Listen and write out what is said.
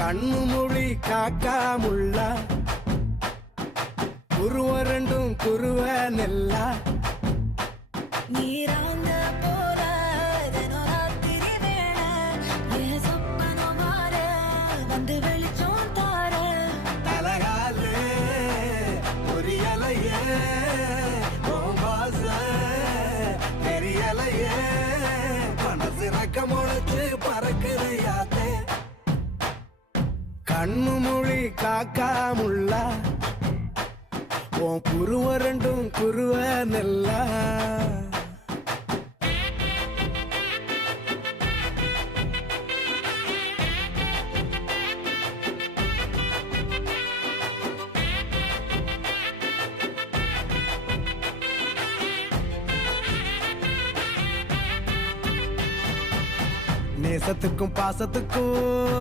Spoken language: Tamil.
கண்ணு மொழி காக்காமுள்ள குருவ ரெண்டும் குருவ நெல்லா நீராங்க போல தினராத்திரி வேளை என் சொப்பனம் மாற வந்து வெளிச்சம் தார தலகாலே பொரியலையே ஓம்பாச தெரியலையே மனசு ரக்க முளைச்சு பறக்குறையாத்தே கண்ணு மொழி காக்காமுள்ள உன் குருவ ரெண்டும் குருவ நெல்லா நேசத்துக்கும் பாசத்துக்கும்